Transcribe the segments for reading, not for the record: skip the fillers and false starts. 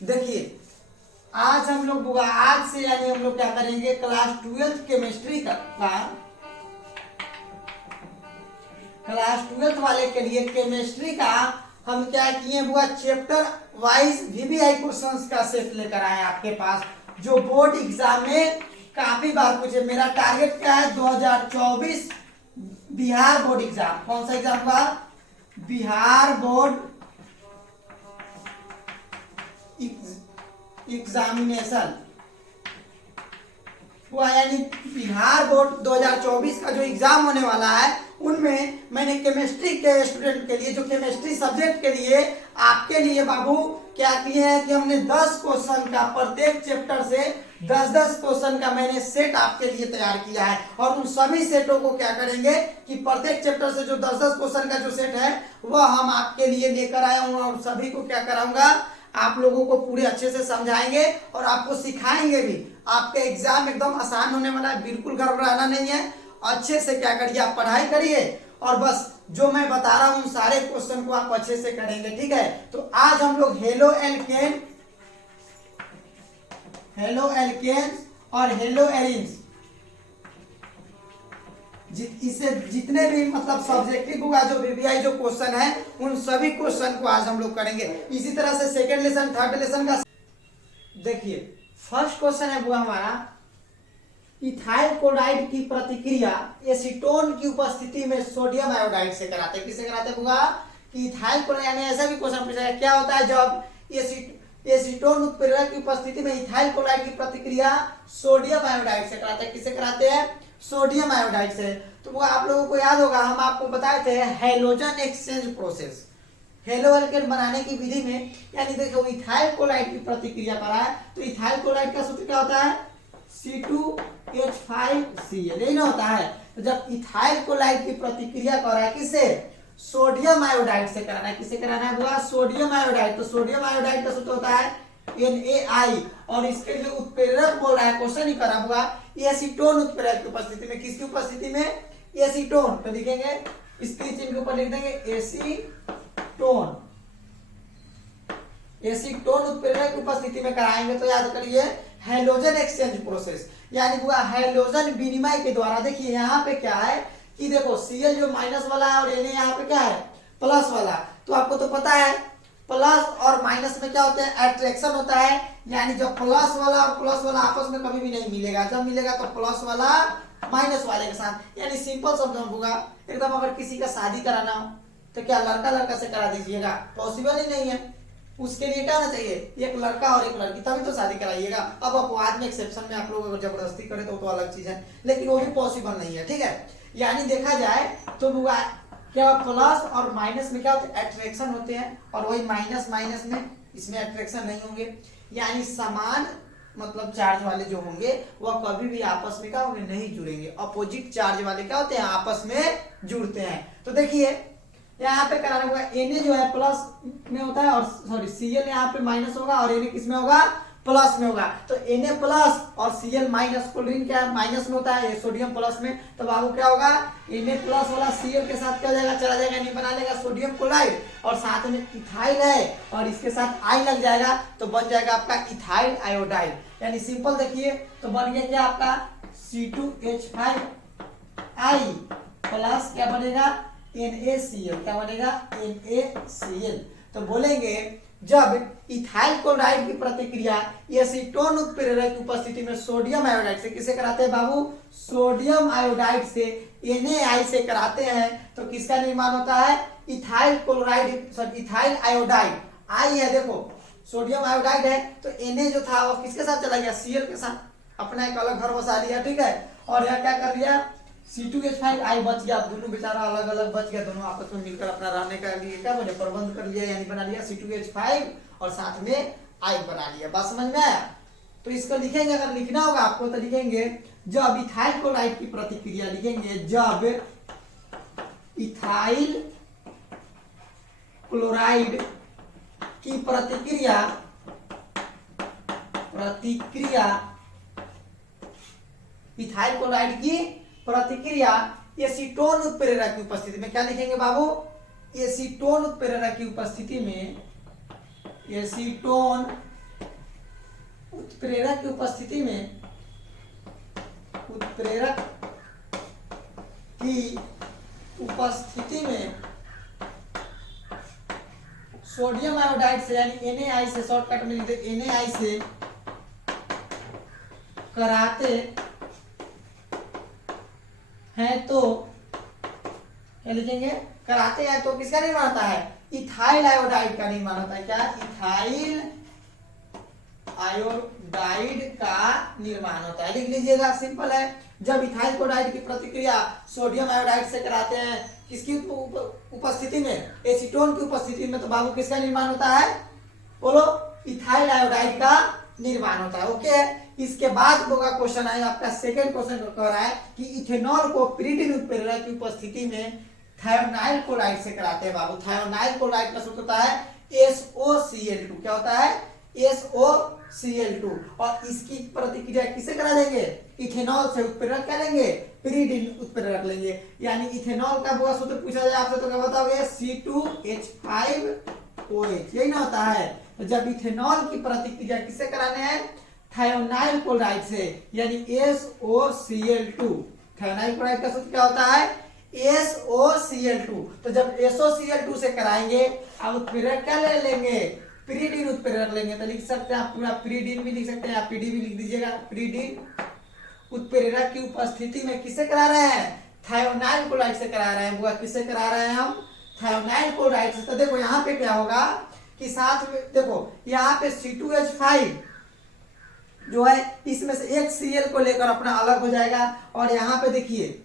देखिए आज हम लोग आज से यानी हम लोग क्या करेंगे, क्लास 12 केमिस्ट्री का क्लास 12 वाले के लिए केमिस्ट्री का हम क्या किए बुआ, चैप्टर वाइज वीवीआई क्वेश्चंस का सेट लेकर आए आपके पास, जो बोर्ड एग्जाम में काफी बार पूछे। मेरा टारगेट क्या है, 2024 बिहार बोर्ड एग्जाम। कौन सा एग्जाम हुआ, बिहार बोर्ड एग्जामिनेशन हुआ, यानी बिहार बोर्ड 2024 का जो एग्जाम होने वाला है, उनमें मैंने केमिस्ट्री के स्टूडेंट के लिए, जो केमिस्ट्री सब्जेक्ट के लिए आपके लिए बाबू क्या किए हैं कि हमने 10 क्वेश्चन का, प्रत्येक चैप्टर से 10-10 क्वेश्चन का मैंने सेट आपके लिए तैयार किया है। और उन सभी सेटों को क्या करेंगे कि प्रत्येक चैप्टर से जो 10-10 क्वेश्चन का जो सेट है वह हम आपके लिए लेकर आया हूँ, और सभी को क्या कराऊंगा, आप लोगों को पूरे अच्छे से समझाएंगे और आपको सिखाएंगे भी। आपका एग्जाम एकदम आसान होने वाला है, बिल्कुल घबराना नहीं है। अच्छे से क्या करिए, आप पढ़ाई करिए और बस जो मैं बता रहा हूं उन सारे क्वेश्चन को आप अच्छे से करेंगे, ठीक है। तो आज हम लोग हेलो एल्केन और हेलो एरिन्स, इससे जितने भी मतलब सब्जेक्टिव होगा जो वीवीआई जो क्वेश्चन है, उन सभी क्वेश्चन को आज हम लोग करेंगे। इसी तरह से सेकंड लेसन, थर्ड लेसन का देखिए। फर्स्ट क्वेश्चन है बुआ हमारा, इथाइल क्लोराइड की प्रतिक्रिया एसीटोन की उपस्थिति में सोडियम आयोडाइड से कराते हैं। किससे कराते हैं बुआ, कि इथाइल क्लोराइड, यानी ऐसा भी क्वेश्चन पूछा है, क्या होता है जब एसीटोन उत्प्रेरक की उपस्थिति में इथाइल क्लोराइड की प्रतिक्रिया सोडियम आयोडाइड से कराते हैं। किससे कराते हैं, सोडियम आयोडाइड से। तो वो आप लोगों को याद होगा, हम आपको बताए थे halogen exchange process, halo alkane बनाने की विधि में, यानी देखो इथाइल क्लोराइड की प्रतिक्रिया करा है, तो इथाइल क्लोराइड का सूत्र क्या होता है, C2H5Cl, यही ना होता है। तो जब इथाइल क्लोराइड की प्रतिक्रिया कर रहा है किससे, सोडियम आयोडाइड से कराना है। किससे कराना है बुआ, सोडियम आयोडाइड। तो सोडियम आयोडाइड का सूत्र होता है Na, और इसके जो उत्प्रेरक बोल रहा है, क्वेश्चन ही करा हुआ, एसीटोन उत्प्रेरक की उपस्थिति में। किसकी उपस्थिति में, एसीटोन। तो लिखेंगे, इसके चिन्ह के ऊपर लिख देंगे एसीटोन। एसीटोन उत्प्रेरक की उपस्थिति में कराएंगे। तो याद करिए हैलोजन एक्सचेंज प्रोसेस, यानी हुआ हैलोजन विनिमय के द्वारा। देखिए यहाँ पे क्या है कि देखो Cl जो माइनस वाला है और Na यहाँ पे क्या है, प्लस वाला। तो आपको तो पता है प्लस और माइनस में क्या होता है, अट्रैक्शन होता है, यानी जब प्लस वाला और प्लस वाला आपस में कभी भी नहीं मिलेगा, जब मिलेगा तो प्लस वाला माइनस वाले के साथ। यानी सिंपल शब्द में होगा, एकदम अगर किसी का शादी कराना हो तो क्या लड़का लड़का से करा दीजिएगा, पॉसिबल ही नहीं है। उसके लिए क्या होना चाहिए, एक लड़का और एक लड़की, तभी तो शादी कराइएगा। अब अपवाद में, एक्सेप्शन में आप लोग अगर जबरदस्ती करें तो अलग चीज है, लेकिन वो भी पॉसिबल नहीं है, ठीक है। यानी देखा जाए तो क्या प्लस और माइनस में क्या होते हैं, अट्रैक्शन होते हैं, और वही माइनस माइनस में इसमें अट्रैक्शन नहीं होंगे। यानी समान मतलब चार्ज वाले जो होंगे वह कभी भी आपस में क्या होंगे, नहीं जुड़ेंगे। अपोजिट चार्ज वाले क्या होते हैं, आपस में जुड़ते हैं। तो देखिए यहाँ पे कराना होगा, Na जो है प्लस में होता है, और सॉरी Cl यहाँ पे माइनस होगा, और Na किस में होगा, प्लस में होगा। तो Na प्लस और Cl माइनस, क्लोरीन क्या है, माइनस में होता है, सोडियम प्लस में। तो बाबू क्या होगा, Na प्लस वाला Cl के साथ क्या हो जाएगा, चला जाएगा, नहीं बना लेगा सोडियम क्लोराइड, और साथ में इथाइल है और इसके साथ आई लग जाएगा, तो बन जाएगा आपका इथाइल आयोडाइड। यानी सिंपल देखिए, तो बन गया क्या आपका C2H5 प्लस क्या बनेगा, NaCl। क्या बनेगा, NaCl। तो बोलेंगे जब इथाइल क्लोराइड की प्रतिक्रिया एसीटोन उत्प्रेरक की उपस्थिति में सोडियम आयोडाइड से, किसे कराते हैं बाबू, सोडियम आयोडाइड से Na से कराते हैं, तो किसका निर्माण होता है, ethyl chloride, sorry ethyl iodide. आई है देखो, सोडियम आयोडाइड है, तो Na जो था वो किसके साथ चला गया, Cl के साथ, अपना एक अलग घर बसा लिया, ठीक है। और यह क्या कर लिया, C2H5 बच गया, दोनों बेचारा अलग अलग बच गया, दोनों आपस में मिलकर अपना रहने का लिए क्या बने, प्रबंध कर लिया, यानी बना लिया C2H5 और साथ में I बना लिया। बात समझ में आया। तो इसको लिखेंगे, अगर लिखना होगा आपको तो लिखेंगे जब इथाइल क्लोराइड की प्रतिक्रिया, लिखेंगे जब इथाइल क्लोराइड की प्रतिक्रिया इथाइल क्लोराइड की प्रतिक्रिया एसीटोन उत्प्रेरक की उपस्थिति में, क्या लिखेंगे बाबू, एसीटोन उत्प्रेरक की उपस्थिति में, एसीटोन उत्प्रेरक की उपस्थिति में उत्प्रेरक की उपस्थिति में सोडियम आयोडाइड से यानी NaI से, शॉर्टकट में लिखते NaI से कराते हैं तो क्या लिखेंगे, कराते हैं तो किसका निर्माण होता है, इथाइल आयोडाइड का निर्माण होता है। क्या, इथाइल आयोडाइड का निर्माण होता है। लिख लीजिएगा, सिंपल है। जब इथाइल आयोडाइड की प्रतिक्रिया सोडियम आयोडाइड से कराते हैं किसकी उपस्थिति में, एसीटोन की उपस्थिति में, तो बाबू किसका निर्माण होता है, बोलो, इथाइल आयोडाइड का निर्माण होता है। ओके, इसके बाद होगा क्वेश्चन है आपका सेकंड क्वेश्चन कह रहा है कि इथेनॉल को पिरीडिन उत्प्रेरक की उपस्थिति में थायोनाइल क्लोराइड से कराते हैं बाबू। थायोनाइल क्लोराइड का सूत्र होता है SOCl2। क्या होता है, SOCl2। और इसकी प्रतिक्रिया किसे करा देंगे, इथेनॉल से उत्प्रेरक क्या लेंगे, पिरीडिन उत्प्रेरक लेंगे। यानी इथेनॉल का वो सूत्र पूछा जाए आपसे तो क्या बताओगे, C2H5OH, यही ना होता है। तो जब इथेनॉल की प्रतिक्रिया किससे कराने हैं, थायोनाइल क्लोराइड से, यानी SOCl2। थायोनाइल क्लोराइड का सूत्र क्या होता है, SOCl2। तो जब SOCl2 से कराएंगे अब उत्प्रेरक क्या ले लेंगे, पिरीडिन उत्प्रेरक लेंगे। तो लिख सकते हैं आप पूरा पिरीडिन भी लिख सकते हैं, आप PD भी लिख दीजिएगा। पिरीडिन उत्प्रेरक की उपस्थिति में किसे करा रहे हैं, थायोनाइल क्लोराइड से करा रहे हैं। बुआ किससे करा रहे हैं हम, थायोनाइल क्लोराइड से। तो देखो यहाँ पे क्या होगा कि साथ में देखो यहाँ पे C2H5 जो है इसमें से एक Cl को लेकर अपना अलग हो जाएगा, और यहाँ पे देखिए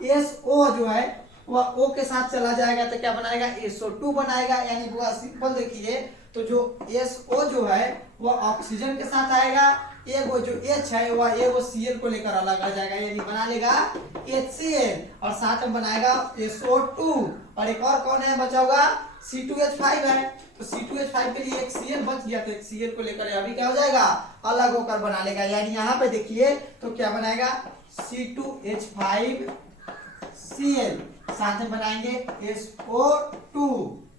SO जो है वह O के साथ चला जाएगा तो क्या बनाएगा, SO2 बनाएगा। यानी वो सिंपल देखिए, तो जो SO जो है वह ऑक्सीजन के साथ आएगा, एगो जो H है वह एगो Cl को लेकर अलग आ जाएगा, यानी बना लेगा HCl, और साथ में बनाएगा SO2। और एक और कौन है बचा होगा, C2H5 है। तो C2H5 के लिए एक Cl बच गया, तो एक Cl को लेकर अभी क्या हो जाएगा, अलग होकर बना लेगा। यानी यहाँ पे देखिए तो क्या बनाएगा, C2H5Cl, साथ में बनाएंगे SO2,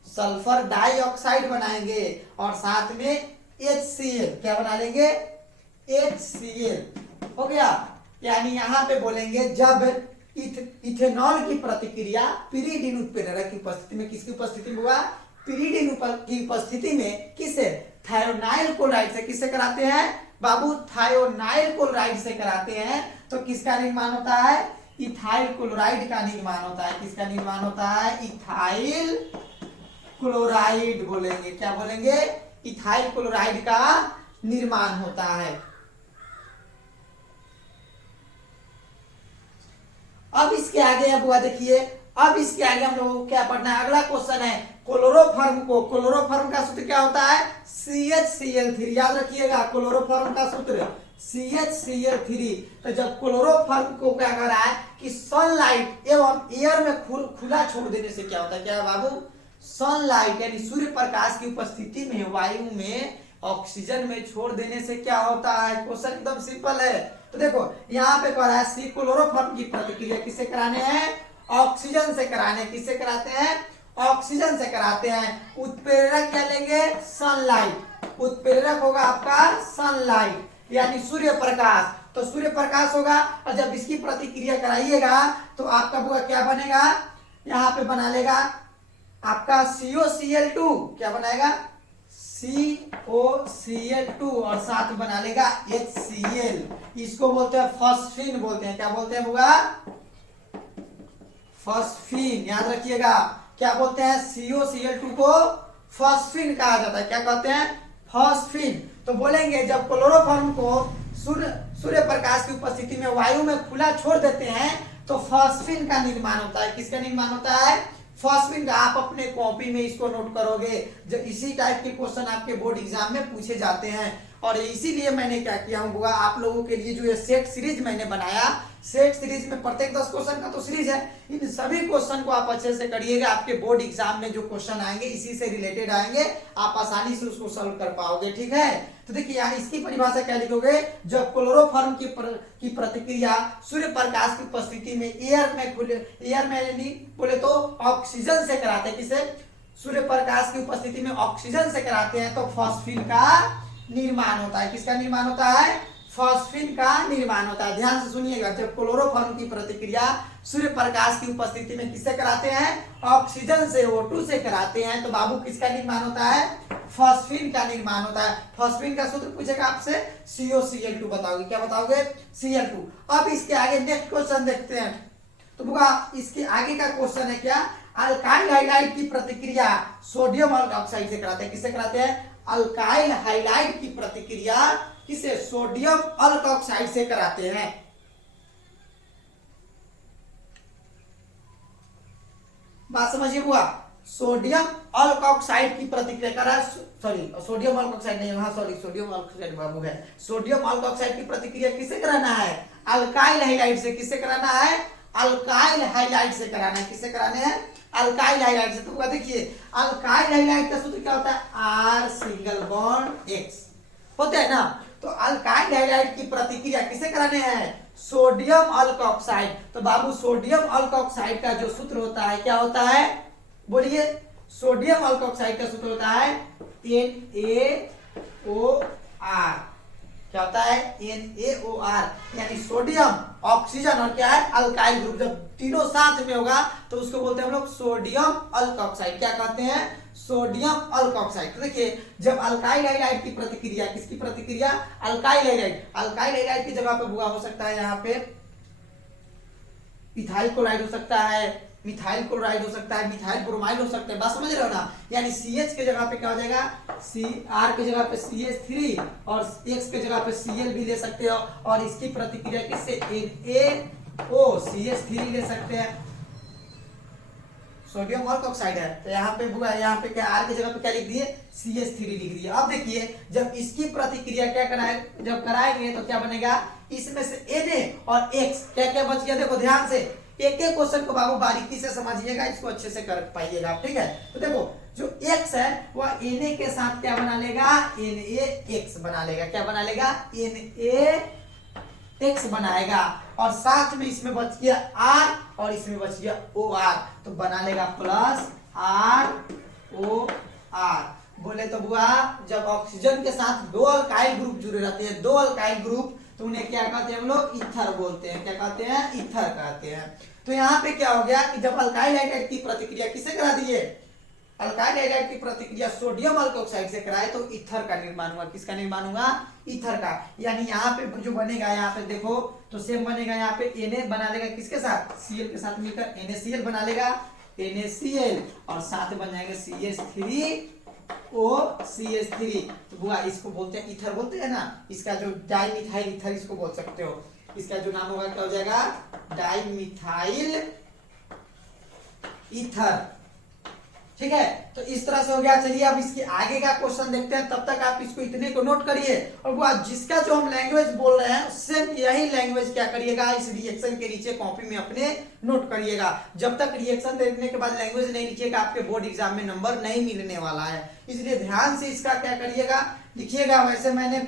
सल्फर डाइऑक्साइड बनाएंगे, और साथ में HCl क्या बना लेंगे, HCl। हो गया। यानी यहाँ पे बोलेंगे जब इथेनॉल की प्रतिक्रिया पिरीडिन उत्प्रेरक की उपस्थिति में, किसकी उपस्थिति में हुआ, पिरीडिन की उपस्थिति में, किसे, थायोनाइल क्लोराइड से। किससे कराते हैं बाबू, थायोनाइल क्लोराइड से कराते हैं। तो किसका निर्माण होता है, इथाइल क्लोराइड का निर्माण होता है। किसका निर्माण होता है, इथाइल क्लोराइड बोलेंगे। क्या बोलेंगे, इथाइल क्लोराइड का निर्माण होता है। अब इसके आगे अब हुआ देखिए, अब इसके आगे हम लोगों को क्या पढ़ना है, अगला क्वेश्चन है क्लोरोफॉर्म को। क्लोरोफॉर्म का सूत्र क्या होता है, CHCl3। याद रखिएगा क्लोरोफॉर्म का सूत्र CHCl3। तो जब क्लोरोफॉर्म को क्या कर रहा है कि सनलाइट एवं एयर में खुला छोड़ देने से क्या होता है, क्या बाबू, सनलाइट यानी सूर्य प्रकाश की उपस्थिति में वायु में ऑक्सीजन में छोड़ देने से क्या होता है। क्वेश्चन एकदम सिंपल है। तो देखो यहाँ पे कह रहा है सी क्लोरोफॉर्म की प्रतिक्रिया किससे कराने हैं, ऑक्सीजन से कराने। किससे कराते हैं, ऑक्सीजन से कराते हैं। उत्प्रेरक क्या लेंगे, सनलाइट। उत्प्रेरक होगा आपका सनलाइट यानी सूर्य प्रकाश। तो सूर्य प्रकाश होगा, और जब इसकी प्रतिक्रिया कराइएगा तो आपका वो क्या बनेगा, यहाँ पे बना लेगा आपका COCl2। क्या बनाएगा, COCl2, और साथ बना लेगा HCl। इसको बोलते हैं फॉस्फीन बोलते हैं। क्या बोलते हैं बुआ, फॉस्फीन। याद रखिएगा क्या बोलते हैं, COCl2 को फॉस्फीन कहा जाता है। क्या कहते हैं, फॉस्फीन। तो बोलेंगे जब क्लोरोफॉर्म को सूर्य प्रकाश की उपस्थिति में वायु में खुला छोड़ देते हैं तो फॉस्फीन का निर्माण होता है। किसका निर्माण होता है, फॉस्फीन का। आप अपने कॉपी में इसको नोट करोगे, जब इसी टाइप के क्वेश्चन आपके बोर्ड एग्जाम में पूछे जाते हैं। और इसीलिए मैंने क्या किया हूँ बुआ, आप लोगों के लिए जो ये सेट सीरीज मैंने बनाया, सेट सीरीज में प्रत्येक 10 क्वेश्चन का तो सीरीज है, इन सभी क्वेश्चन को आप अच्छे से करिएगा। आपके बोर्ड एग्जाम में जो क्वेश्चन आएंगे इसी से रिलेटेड आएंगे, आप आसानी से उसको सॉल्व कर पाओगे। ठीक है, तो देखिए यहाँ इसकी परिभाषा क्या लिखोगे, जब क्लोरोफॉर्म की प्रतिक्रिया सूर्य प्रकाश की उपस्थिति में एयर में यानी बोले तो ऑक्सीजन से कराते हैं। किसे, सूर्य प्रकाश की उपस्थिति में ऑक्सीजन से कराते हैं तो फॉस्फीन का निर्माण होता है। किसका निर्माण होता है? फॉस्फीन का निर्माण होता है। ध्यान से सुनिएगा, जब क्लोरोफॉर्म की प्रतिक्रिया सूर्य प्रकाश की उपस्थिति में किससे कराते हैं? ऑक्सीजन से, O2 से कराते हैं, तो बाबू किसका निर्माण होता है? फॉस्फीन का निर्माण होता है। फॉस्फीन का सूत्र पूछेगा आपसे, COCl2 बताओगे। क्या बताओगे? Cl2। अब इसके आगे नेक्स्ट क्वेश्चन देखते हैं। तो बुआ इसके आगे का क्वेश्चन है क्या? अल्काइल हाइलाइड की प्रतिक्रिया सोडियम ऑक्साइड से कराते हैं। किससे कराते हैं? अल्काइल हाइलाइड की प्रतिक्रिया किसे? सोडियम अल्कोक्साइड से कराते हैं। बात समझिए बुआ, सोडियम अल्कोक्साइड की प्रतिक्रिया करा, सॉरी सोडियम अल्कोक्साइड नहीं, हाँ सॉरी सोडियम अल्कोक्साइड बाबू है। सोडियम अल्कोक्साइड की प्रतिक्रिया किससे कराना है? अल्काइल हाइलाइड से। किससे कराना है? अल्काइल हाइलाइड से कराना है। किससे कराने हैं? अल्काइल हाइलाइड से। तो देखिए अल्काइल हाइलाइड का सूत्र क्या होता है? R सिंगल बॉन्ड X होता है ना। तो अल्काइल हाइलाइड की प्रतिक्रिया किसे कराने हैं? Sodium alkoxide. तो बाबू सोडियम अल्कोक्साइड का जो सूत्र होता है क्या होता है? बोलिए। सोडियम अल्कोक्साइड का सूत्र होता है NaOR। क्या होता है? NaOR, यानी सोडियम, ऑक्सीजन और क्या है? Alkyl group. जब तीनों साथ में होगा तो उसको बोलते हैं हम लोग सोडियम अल्कोक्साइड। क्या कहते हैं? Sodium alkoxide. तो देखिए जब अल्काइल हाइलाइड की प्रतिक्रिया, किसकी प्रतिक्रिया? Alkyl halide. अल्काइल हाइलाइड की जगह पे बुआ हो सकता है यहाँ पे इथाइल क्लोराइड हो सकता है, मिथाइल क्लोराइड हो सकता है, मिथाइल ब्रोमाइड हो सकता है। बात समझ रहे हो ना? यानी CH के जगह पे क्या हो जाएगा? R के जगह पे CH3 और X के जगह पे Cl भी ले सकते हो। और इसकी प्रतिक्रिया किससे? NaOCH3 ले सकते हैं। सोडियम अल्कोक्साइड है तो यहाँ पे बुआ, यहाँ पे क्या R की जगह पे क्या लिख दिए? CH3 लिख दिए। अब देखिए जब इसकी प्रतिक्रिया क्या कराए, जब कराएंगे तो क्या बनेगा? इसमें से Na और X क्या क्या बच गया? देखो ध्यान से, एक एक क्वेश्चन को बाबू बारीकी से समझिएगा, इसको अच्छे से कर पाइएगा, ठीक है? तो देखो जो X है वह Na के साथ क्या बना लेगा? NaX बना लेगा। क्या बना लेगा? NaX बनाएगा। और साथ में इसमें बच गया R और इसमें बच गया OR, तो बना लेगा प्लस ROR। बोले तो बुआ जब ऑक्सीजन के साथ दो अल्काइल ग्रुप जुड़े रहते हैं, दो अल्काइल ग्रुप, तो उन्हें क्या कहते हैं हम लोग? ईथर बोलते हैं। क्या कहते हैं? ईथर कहते हैं। तो यहाँ पे क्या हो गया कि जब अल्काइल हाइलाइड की प्रतिक्रिया किससे करा दिए? अल्काइल हाइलाइड की प्रतिक्रिया सोडियम अल्कोक्साइड से कराए तो ईथर का निर्माण हुआ। किसका निर्माण हुआ? ईथर का। यानी यहाँ पे जो बनेगा, यहाँ पे देखो तो सेम बनेगा। यहाँ पे Na बना लेगा किसके साथ? Cl के साथ मिलकर NaCl बना लेगा, NaCl, और साथ बन जाएंगे CH3OCH3। तो बुआ इसको बोलते हैं ईथर बोलते हैं ना। इसका जो डाइमिथाइल ईथर इसको बोल सकते हो। इसका जो नाम होगा क्या हो जाएगा? Dimethyl ether. ठीक है, तो इस तरह से हो गया। चलिए अब इसके आगे का क्वेश्चन देखते हैं, तब तक आप इसको इतने को नोट करिए। और वो जिसका जो हम लैंग्वेज बोल रहे हैं सेम यही लैंग्वेज क्या करिएगा? इस रिएक्शन के नीचे कॉपी में अपने नोट करिएगा। जब तक रिएक्शन देखने के बाद लैंग्वेज नहीं लिखिएगा आपके बोर्ड एग्जाम में नंबर नहीं मिलने वाला है। इसलिए ध्यान से इसका क्या करिएगा? लिखिएगा। वैसे मैंने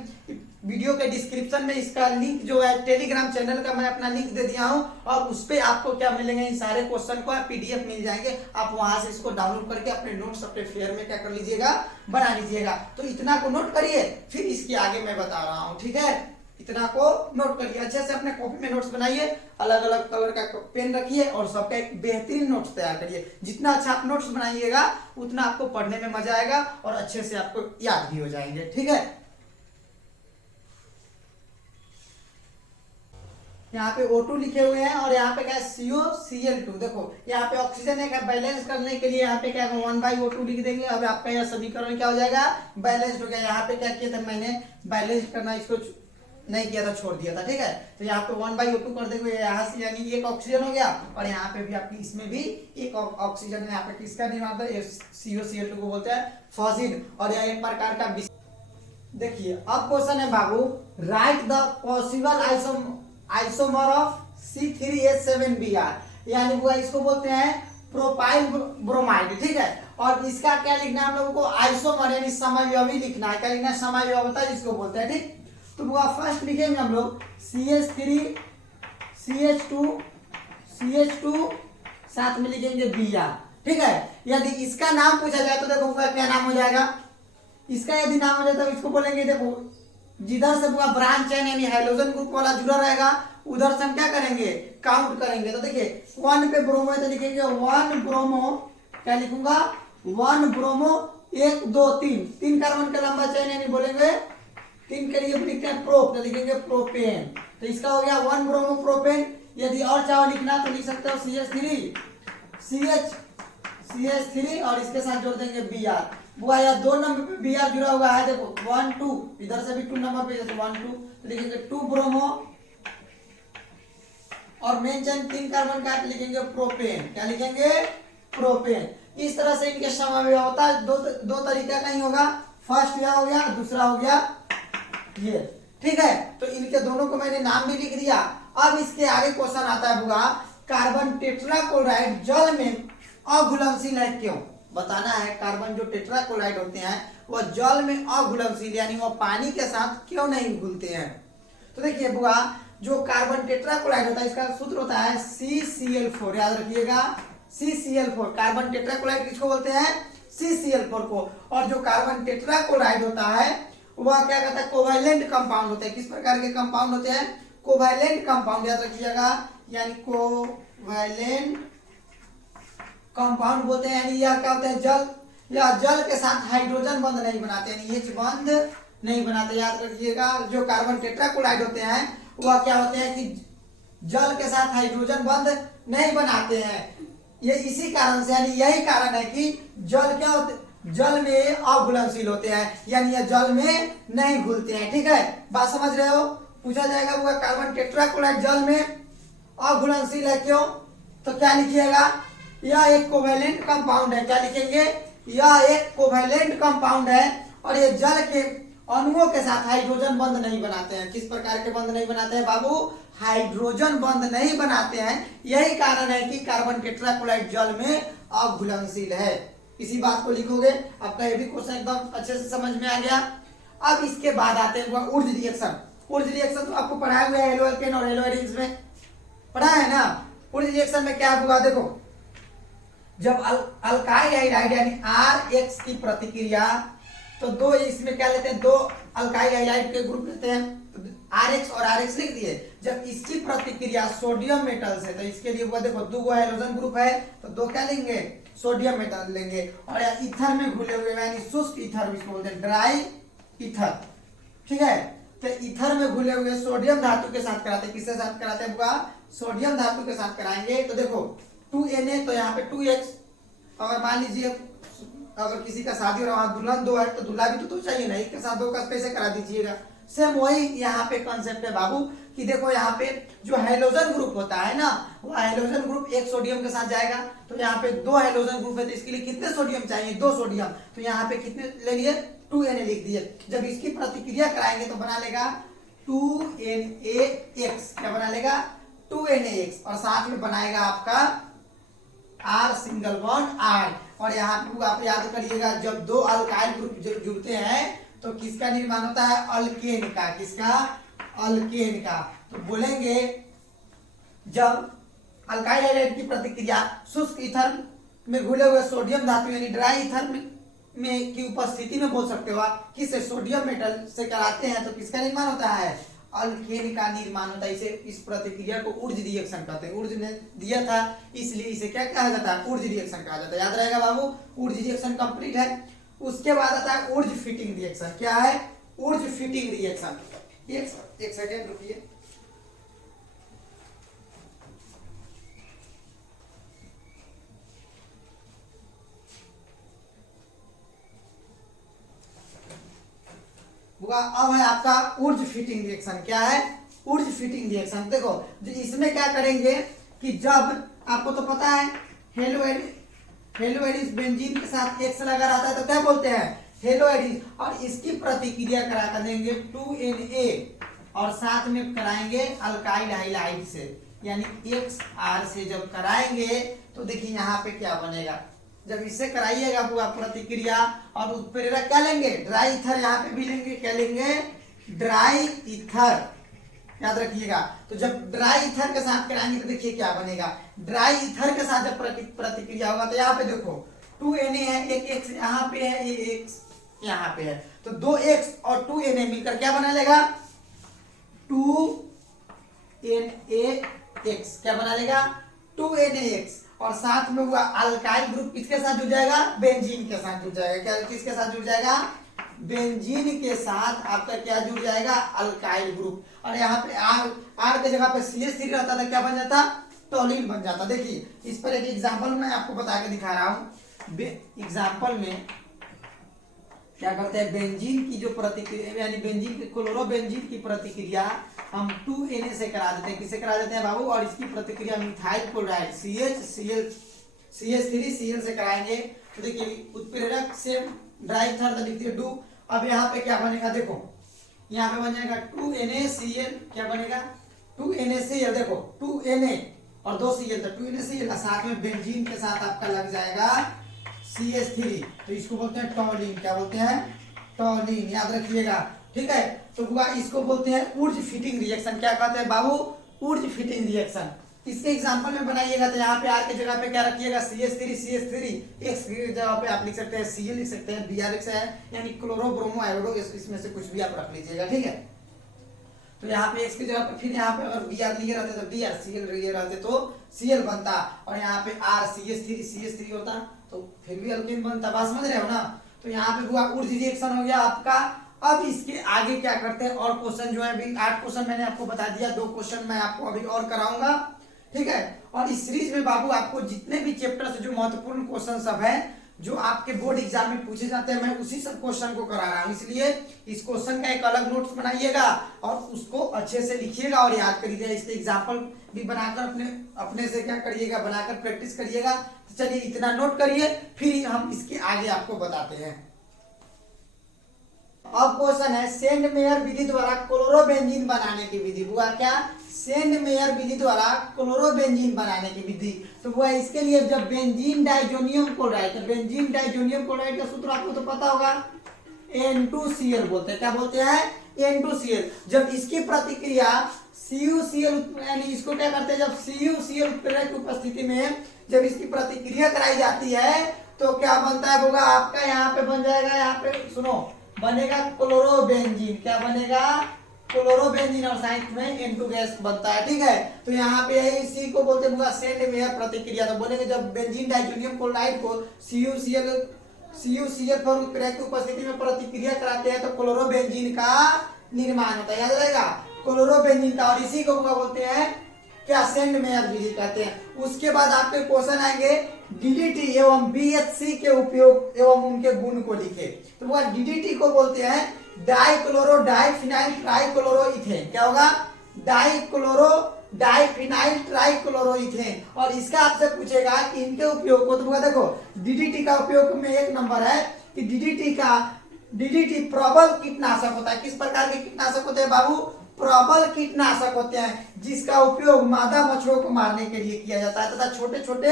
वीडियो के डिस्क्रिप्शन में इसका लिंक जो है टेलीग्राम चैनल का मैं अपना लिंक दे दिया हूं, और उस पे आपको क्या मिलेंगे? इन सारे क्वेश्चन को PDF मिल जाएंगे। आप वहां से इसको डाउनलोड करके अपने नोट्स अपने फेयर में क्या कर लीजिएगा? बना लीजिएगा। तो इतना को नोट करिए, फिर इसके आगे मैं बता रहा हूं, ठीक है? इतना को नोट करिए, अच्छे से अपने कॉपी में नोट्स बनाइए, अलग अलग कलर का पेन रखिए और सबका एक बेहतरीन नोट्स तैयार करिए। जितना अच्छा आप नोट्स बनाइएगा उतना आपको पढ़ने में मजा आएगा और अच्छे से आपको याद भी हो जाएंगे, ठीक है? यहाँ पे O2 लिखे हुए हैं और यहाँ पे क्या है? COCl2। देखो यहाँ पे ऑक्सीजन है, बैलेंस करने के लिए यहाँ पे क्या है? 1/O2 लिख देंगे। अब आपका यह समीकरण क्या हो जाएगा? बैलेंस हो गया। यहाँ पे क्या किया था मैंने? बैलेंस करना इसको नहीं किया था, छोड़ दिया था, ठीक है? तो यहाँ पे 1/O2 कर देंगे यहाँ से, यानी एक ऑक्सीजन हो गया। और यहाँ पे भी आपकी इसमें भी एक ऑक्सीजन है। यहाँ पे किसका निर्माण था? COCl2 को बोलते हैं फॉस्फीन। और यह एक प्रकार का देखिए अब क्वेश्चन है बाबू, write the possible isomer of C3H7Br, यानी वो इसको बोलते हैं प्रोपाइल ब्रोमाइड, ठीक है? और इसका क्या लिखना है हम लोगों को? आइसोमर यानी समव्यवी लिखना है। क्या लिखना है? समव्यवता जिसको बोलते हैं, ठीक? तो वो फर्स्ट लिखेंगे हम लोग CH3 CH2 साथ में लिखेंगे Br, ठीक है? यदि इसका नाम पूछा जाए तो देखो क्या नाम हो जाएगा? इसका यदि नाम हो जाता है इसको बोलेंगे, देखो जिधर से पूरा ब्रांच चेन यानी हाइड्रोजन ग्रुप वाला जुड़ा रहेगा उधर से हम क्या करेंगे, काउंट करेंगे। तो देखिए 1 पे ब्रोमो है तो लिखेंगे 1 ब्रोमो, क्या लिखूंगा 1 ब्रोमो 1 2 3, 3 कार्बन का लंबा चेन यानी बोलेंगे 3 के लिए लिखते हैं प्रोप, तो लिखेंगे प्रोपेन। तो इसका हो गया 1 ब्रोमो प्रोपेन। यदि और चाहो लिखना तो लिख सकते हो CH3 और इसके साथ जोड़ देंगे Br। बुआ या 2 नंबर पे Br जुड़ा हुआ है, देखो 1 2, इधर से भी 2 नंबर पे 1 2, तो लिखेंगे 2 ब्रोमो और मेन चेन 3 कार्बन का लिखेंगे प्रोपेन, क्या लिखेंगे प्रोपेन। इस तरह से इनके समावेश होता है। दो तरीका का ही होगा, फर्स्ट यह हो गया, दूसरा हो गया ये, ठीक है। तो इनके दोनों को मैंने नाम भी लिख दिया। अब इसके आगे क्वेश्चन आता है बुआ, कार्बन टेट्राक्लोराइड जल में अघुलनशील है क्यों, बताना है। कार्बन जो टेट्राक्लोराइड होते हैं वह जल में अघुलनशील यानी वो पानी के साथ क्यों नहीं घुलते हैं। तो देखिए बुआ, जो कार्बन टेट्राक्लोराइड होता है इसका सूत्र होता है CCl4, याद रखिएगा CCl4। कार्बन टेट्राक्लोराइड किसको बोलते हैं, CCl4 को। और जो कार्बन टेट्राक्लोराइड होता है वह क्या कहता है, कोवैलेंट कंपाउंड होते हैं। किस प्रकार के कंपाउंड होते हैं, कोवैलेंट कंपाउंड, याद रखिएगा, यानी कोवैलेंट कंपाउंड बोलते हैं। यानी यह क्या होते हैं, जल या जल के साथ हाइड्रोजन बंध नहीं बनाते, यानी H बंध नहीं बनाते। याद रखिएगा, जो कार्बन टेट्राक्लोराइड होते हैं वह क्या होते हैं कि जल के साथ हाइड्रोजन बंध नहीं बनाते हैं। ये इसी कारण से, यानी यही कारण है कि जल क्या होते, जल में अघुलनशील होते हैं, यानी यह जल में नहीं घुलते हैं। ठीक है, बात समझ रहे हो। पूछा जाएगा वो कार्बन टेट्राक्लोराइड जल में अघुलनशील है क्यों, तो क्या लिखिएगा, यह एक कोवैलेंट कंपाउंड है। क्या लिखेंगे, यह एक कोवैलेंट कंपाउंड है और ये जल के अणुओं के साथ हाइड्रोजन बंध नहीं बनाते हैं। किस प्रकार के बंध नहीं बनाते हैं बाबू, हाइड्रोजन बंध नहीं बनाते हैं। यही कारण है कि कार्बन टेट्राक्लोराइड जल में अघुलनशील है। इसी बात को लिखोगे, आपका ये भी क्वेश्चन एकदम अच्छे से समझ में आ गया। अब इसके बाद आते हैं ऊर्ज रिएक्शन। ऊर्ज रिएक्शन तो आपको पढ़ाया हुआ है एलो एल्केन और एलो एरिन्स में, पढ़ा है ना। ऊर्ज रिएक्शन में क्या होगा, देखो जब अल्काइल हाइड्राइड यानी RH की प्रतिक्रिया, तो दो इसमें क्या लेते हैं, दो अल्काइल हाइड्राइड के ग्रुप लेते हैं, RH और RH लिख दिए। जब इसकी प्रतिक्रिया सोडियम मेटल से, तो इसके लिए वो देखो दो हाइड्रोजन ग्रुप है, तो दो क्या लेंगे, सोडियम मेटल लेंगे। और ईथर में घुले हुए यानी शुष्क ईथर इसको बोलते हैं, ड्राई ईथर। ठीक है, तो ईथर में घुले हुए सोडियम धातु के साथ कराते हैं। किसके साथ कराते हैं, सोडियम धातु के साथ कराएंगे। तो देखो 2Na, तो यहाँ पे 2X। अगर मान लीजिए अगर किसी का शादी हो रहा है, दुल्हन दो है, तो दूल्हा भी तो चाहिए ना, एक के साथ दो का कैसे करा दीजिएगा। सेम वही यहाँ पे कंसेप्ट है बाबू, कि देखो यहाँ पे जो हाइड्रोजन ग्रुप होता है ना, वो हाइड्रोजन ग्रुप एक सोडियम के साथ जाएगा। तो यहाँ पे दो हाइड्रोजन ग्रुप है, तो इसके लिए कितने सोडियम चाहिए, 2 सोडियम। तो यहाँ पे कितने ले लिए, 2Na लिख दिए। जब इसकी प्रतिक्रिया कराएंगे तो बना लेगा 2NaX। क्या बना लेगा, 2NaX। और साथ में बनाएगा आपका R सिंगल बॉन्ड R। और यहाँ पे आप याद करिएगा, जब दो अल्काइल ग्रुप जुड़ते हैं तो किसका निर्माण होता है, अल्केन का। किसका, अल्केन का। तो बोलेंगे जब अल्काइल हाइड्राइड की प्रतिक्रिया शुष्क ईथर में घुले हुए सोडियम धातु यानी ड्राई ईथर में की उपस्थिति में बोल सकते हो आप, किसे सोडियम मेटल से कराते हैं, तो किसका निर्माण होता है, अल्केन का निर्माण होता है। इसे, इस प्रतिक्रिया को ऊर्ज रिएक्शन कहते हैं। ऊर्ज ने दिया था इसलिए इसे क्या कहा जाता है, ऊर्ज रिएक्शन कहा जाता है। याद रहेगा बाबू, ऊर्ज रिएक्शन कंप्लीट है। उसके बाद आता है ऊर्ज फिटिंग रिएक्शन। क्या है, ऊर्ज फिटिंग रिएक्शन। एक सेकेंड रुकिए। अब है आपका ऊर्ज फिटिंग रिएक्शन। क्या है, ऊर्ज फिटिंग रिएक्शन। देखो इसमें क्या करेंगे कि जब आपको तो पता है हेलो एडिस बेंजीन के साथ X लगा रहता है तो क्या बोलते हैं, हेलो एडिस। और इसकी प्रतिक्रिया करा कर देंगे 2Na और साथ में कराएंगे अल्काइल हाइड्राइड से, यानी XR से जब कराएंगे तो देखिए यहाँ पे क्या बनेगा। जब इससे कराइएगा पूरा प्रतिक्रिया और उत्प्रेरक क्या लेंगे, ड्राई ईथर। यहाँ पे भी लेंगे, क्या लेंगे, ड्राई ईथर। याद रखिएगा। तो जब ड्राई ईथर के साथ कराएंगे तो देखिए क्या बनेगा, ड्राई ईथर के साथ जब प्रतिक्रिया होगा तो यहाँ पे देखो 2Na है, एक X यहाँ पे है, ये यहाँ पे है, तो 2x और 2Na मिलकर क्या बना लेगा 2NaX, क्या बना लेगा 2NaX, और साथ में हुआ अल्काइल ग्रुप किसके साथ जुड़ जाएगा बेंजीन के साथ जुड़ जाएगा, क्या किसके साथ जुड़ जाएगा बेंजीन के साथ आपका क्या जुड़ जाएगा अल्काइल ग्रुप, और यहाँ पे R के जगह पे CH3 रहता था क्या बन जाता टॉलिन बन जाता। देखिए इस पर एक एग्जांपल मैं आपको बता के दिखा रहा हूँ। एग्जांपल में क्या करते हैं बेंजीन की जो प्रतिक्रिया यानी बेंजीन की क्लोरोबेंजीन की प्रतिक्रिया हम 2Na से करा देते हैं, किससे करा देते हैं बाबू, और इसकी प्रतिक्रिया मिथाइल क्लोराइड CH3Cl से कराएंगे। तो देखिए उत्प्रेरक से ड्राई थर्ड लिख दिए डू। अब यहाँ पे क्या बनेगा देखो, यहाँ पे बन जाएगा 2NaCl, क्या बनेगा 2NaCl, देखो 2Na और 2Cl, तो 2NaCl साथ में बेंजीन के साथ आपका लग जाएगा CH3, तो इसको बोलते हैं टॉलिन, क्या बोलते हैं टॉलिन, याद रखिएगा ठीक है। तो हुआ इसको बोलते हैं ऊर्ज फिटिंग रिएक्शन, क्या कहते हैं बाबू ऊर्ज फिटिंग रिएक्शन। इसके एग्जांपल में बनाइएगा तो यहाँ पे R के जगह पे क्या रखिएगा CH3 X की जगह पे आप लिख सकते हैं Cl लिख सकते हैं, Brx है यानी क्लोरो ब्रोमो आयोडो, इसमें से कुछ भी आप रख लीजिएगा ठीक है। तो यहाँ पे X की जगह पे फिर यहाँ पे अगर Br लिए रहते तो Br, Cl लिए रहते तो Cl बनता, और यहाँ पे R CH3 होता तो फिर भी अल्कीन बनता, बात समझ रहे हो ना। तो यहाँ पे हुआ ऊर्ज रिएक्शन हो गया आपका। अब इसके आगे क्या करते हैं, और क्वेश्चन जो है अभी 8 क्वेश्चन मैंने आपको बता दिया, 2 क्वेश्चन मैं आपको अभी और कराऊंगा ठीक है। और इस सीरीज में बाबू आपको जितने भी चैप्टर से जो महत्वपूर्ण क्वेश्चन सब है जो आपके बोर्ड एग्जाम में पूछे जाते हैं, मैं उसी सब क्वेश्चन को करा रहा हूँ, इसलिए इस क्वेश्चन का एक अलग नोट्स बनाइएगा और उसको अच्छे से लिखिएगा और याद करिएगा। इसके एग्जाम्पल भी बनाकर अपने से क्या करिएगा, बनाकर प्रैक्टिस करिएगा। तो चलिए इतना नोट करिए, फिर हम इसके आगे आपको बताते हैं। अब क्वेश्चन है सेंडमेयर विधि द्वारा क्लोरोबेंजीन बनाने की विधि। हुआ क्या सेंडमेयर विधि द्वारा क्लोरोबेंजीन बनाने की विधि। तो हुआ इसके लिए जब बेंजीन डाइजोनियम क्लोराइड, तो बेंजीन डाइजोनियम क्लोराइड का सूत्र आपको तो पता होगा N2Cl बोलते हैं, क्या बोलते हैं N2Cl। जब इसकी प्रतिक्रिया CuCl यानी इसको क्या करते हैं, जब CuCl उत्प्रेरक की उपस्थिति में जब इसकी प्रतिक्रिया कराई जाती है तो क्या बनता है होगा आपका, यहाँ पे बन जाएगा, यहाँ पे सुनो बनेगा क्लोरोबेंजीन, क्या बनेगा क्लोरोबेंजीन, और साइड में N2 गैस बनता है ठीक है। तो यहाँ पे इसी को बोलते हैं सेंडमेयर प्रतिक्रिया। तो बोलेंगे जब बेंजीन डाइजोनियम क्लोराइड को CuCl पर उत्प्रेरक की उपस्थिति में प्रतिक्रिया कराते हैं तो क्लोरोबेंजीन का निर्माण होता है, याद रहेगा क्लोरोबेंजीन का, और इसी को बोलते हैं क्या सेंडमेयर विधि कहते हैं। उसके बाद आपके क्वेश्चन आएंगे DDT एवं BHC के उपयोग एवं उनके गुण को लिखे। तो वो DDT को बोलते हैं डाइक्लोरो डाइफिनाइल ट्राइक्लोरोइथेन, क्या होगा डाइक्लोरो डाइफिनाइल ट्राइक्लोरोइथेन। और इसका आपसे पूछेगा कि इनके उपयोग को, तो देखो DDT का उपयोग में 1 नंबर है कि DDT प्रबल कीटनाशक होता है। किस प्रकार के कीटनाशक होते हैं बाबू, प्रबल कीटनाशक होते हैं जिसका उपयोग मादा मच्छरों को मारने के लिए किया जाता है तथा छोटे छोटे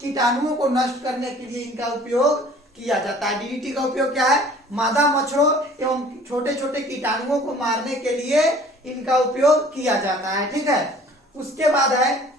कीटाणुओं को नष्ट करने के लिए इनका उपयोग किया जाता है। DDT का उपयोग क्या है, मादा मच्छरों एवं छोटे छोटे कीटाणुओं को मारने के लिए इनका उपयोग किया जाता है ठीक है। उसके बाद है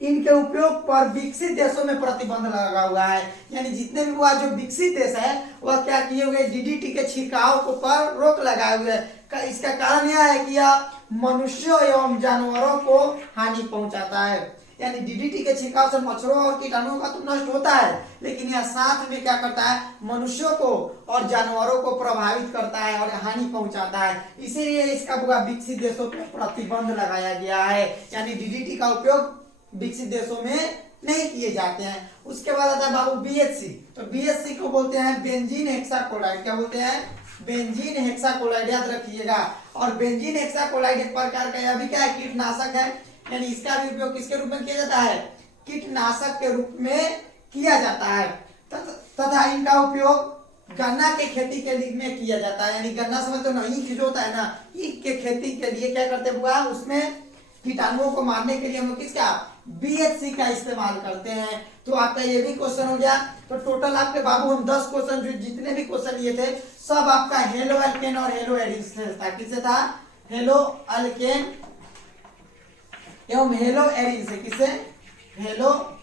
इनके उपयोग पर विकसित देशों में प्रतिबंध लगा हुआ है, यानी जितने भी हुआ जो विकसित देश है वह क्या किए हुए DDT के छिड़काव को पर रोक लगाए हुए है। इसका कारण यह है कि यह मनुष्यों एवं जानवरों को हानि पहुंचाता है, यानी DDT के छिड़काव से मच्छरों और कीटाणुओं का तो नष्ट होता है, लेकिन यह साथ में क्या करता है मनुष्यों को और जानवरों को प्रभावित करता है और हानि पहुंचाता है। इसीलिए इसका पूरा विकसित देशों पर प्रतिबंध लगाया गया है, यानी DDT का उपयोग विकसित देशों में नहीं किए जाते हैं। उसके बाद आता है बाबू BHC। तो BHC को बोलते हैं बेंजीन हेक्साक्लोराइड, क्या बोलते हैं बेंजीन हेक्साक्लोराइड, याद रखिएगा। और बेंजीन हेक्साक्लोराइड एक प्रकार का यह भी क्या है कीटनाशक है, यानी इसका भी उपयोग किसके रूप में किया जाता है, कीटनाशक के रूप में किया जाता है। तथा इनका उपयोग गन्ना के खेती के लिए में किया जाता है, यानी गन्ना समझ तो नहीं खिज होता है ना, ईख के खेती के लिए क्या करते हैं उसमें कीटाणुओं को मारने के लिए हम लोग किसका BHC का इस्तेमाल करते हैं। तो आपका ये भी क्वेश्चन हो गया। तो टोटल आपके बाबू हम 10 क्वेश्चन जो जितने भी क्वेश्चन लिए थे सब आपका हेलो अल्केन और हेलो एरिन से था। किससे था, हेलो अल्केन एवं हेलो एरिन से, किससे हेलो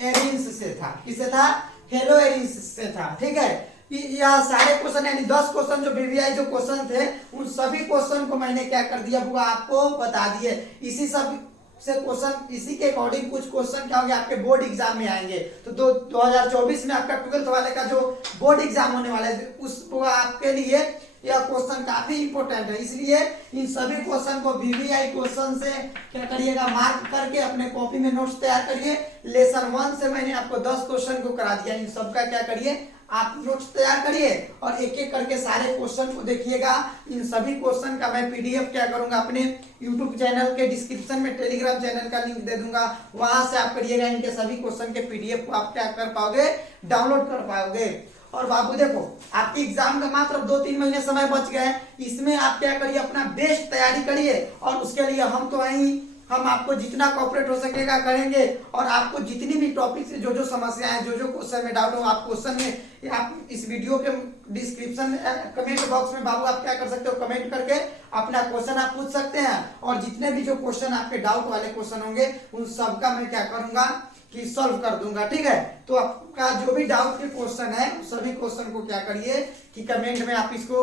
एरिन से था, किससे था हेलो एरिन से था ठीक है। यह सारे क्वेश्चन यानी 10 क्वेश्चन जो बीवीआई जो क्वेश्चन थे उन सभी क्वेश्चन को मैंने क्या कर दिया बुआ आपको बता दिए। इसी सब से क्वेश्चन इसी के अकॉर्डिंग कुछ क्वेश्चन क्या होंगे आपके बोर्ड एग्जाम में आएंगे। तो 2024 में आपका 12th वाले का जो बोर्ड एग्जाम होने वाला है उस आपके लिए यह क्वेश्चन काफी इंपॉर्टेंट है। इसलिए इन सभी क्वेश्चन को बीवीआई क्वेश्चन से क्या करिएगा मार्क करके अपने कॉपी में नोट्स तैयार करिए। लेसन 1 से मैंने आपको 10 क्वेश्चन को करा दिया, इन सबका क्या करिए आप नोट्स तैयार करिए और एक एक करके सारे क्वेश्चन को देखिएगा। इन सभी क्वेश्चन का मैं पीडीएफ क्या करूंगा अपने यूट्यूब चैनल के डिस्क्रिप्शन में टेलीग्राम चैनल का लिंक दे दूंगा, वहां से आप करिएगा। इनके सभी क्वेश्चन के पीडीएफ को आप क्या कर पाओगे डाउनलोड कर पाओगे। और बाबू देखो आपकी एग्जाम का मात्र 2-3 महीने समय बच गए, इसमें आप क्या करिए अपना बेस्ट तैयारी करिए और उसके लिए हम तो हैं, हम आपको जितना कोऑपरेट हो सकेगा करेंगे और आपको जितनी भी टॉपिक से जो जो समस्याएं जो जो क्वेश्चन में डाउट हो आप क्वेश्चन में आप इस वीडियो के डिस्क्रिप्शन कमेंट बॉक्स में बाबू आप क्या कर सकते हो कमेंट करके अपना क्वेश्चन आप पूछ सकते हैं और जितने भी जो क्वेश्चन आपके डाउट वाले क्वेश्चन होंगे उन सबका मैं क्या करूंगा कि सॉल्व कर दूंगा। ठीक है, तो आपका जो भी डाउट के क्वेश्चन है सभी क्वेश्चन को क्या करिए कि कमेंट में आप इसको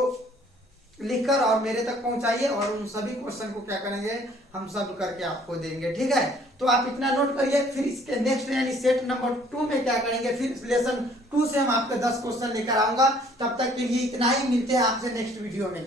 लिखकर और मेरे तक पहुंचाइए और उन सभी क्वेश्चन को क्या करेंगे हम सब करके आपको देंगे। ठीक है, तो आप इतना नोट करिए। फिर इसके नेक्स्ट यानी सेट नंबर 2 में क्या करेंगे, फिर लेसन 2 से हम आपके 10 क्वेश्चन लेकर आऊंगा। तब तक के लिए इतना ही, मिलते हैं आपसे नेक्स्ट वीडियो में।